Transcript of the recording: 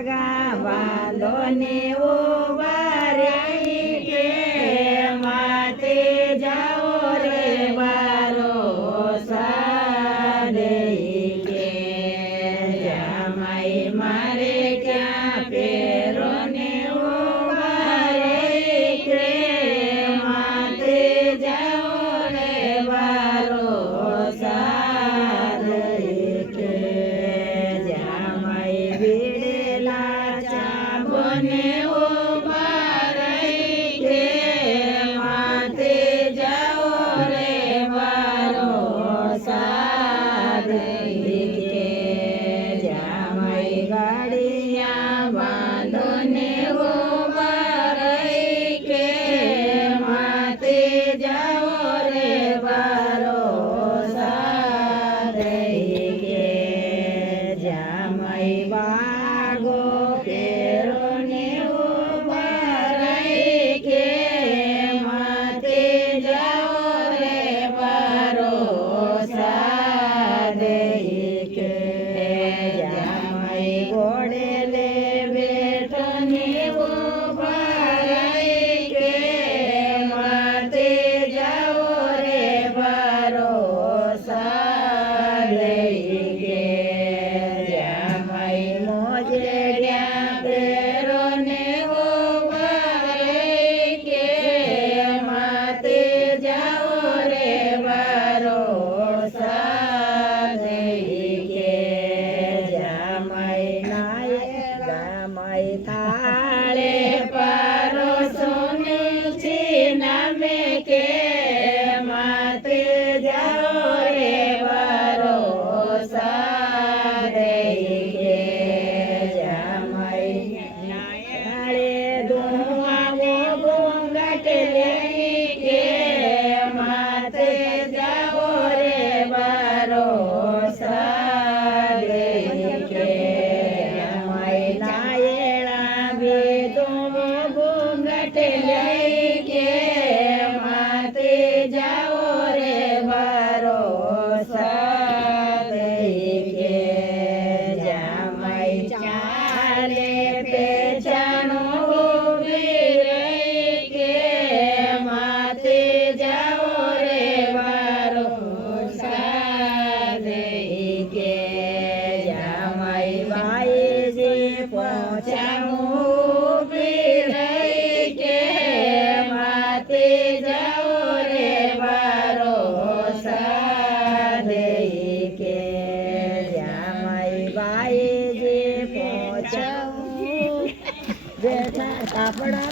धागा बांधोने उभा रही के माते जाओ रे भरोसा देई के जामाई मारे क्या पेरो ने उभा रही के माते जाओ रे भरोसा देई के जामाई बीड़ेला चाबोने उभा रही के माते जाओ रे भरोसा देई के जामाई गाड़िया बांधोने उभा रही के माते जाओ रे भरोसा देई के जामाई बागो पेरोने उभा रही के माते जाओ रे भरोसा देई के जामाई घोड़े ले बैठने उभा रही के माते जाओ रे भरोसा देई के जामाई मोजड़िया पेरोने उभा रही के माते जाओ रे भरोसा देई के जामाई थाळे परोसोने छीना में के माते जाओ रे भरोसा देई के जामाई नाळे धुआवो घूंघट लेई के माते जाओ रे भरोसा देई के जामाई नायेला भी तुम घूंघट लेई के माते जाओ रे भरोसा देई के जामाई चाले पेचानो उभी रही के माते जाओ रे भरोसा देई के जामाई बाईजी पहुँचाऊ उभी रही के माते जाओ रे भरोसा देई के जामाई बाईजी पहुँचाऊ बेटा कापड़ा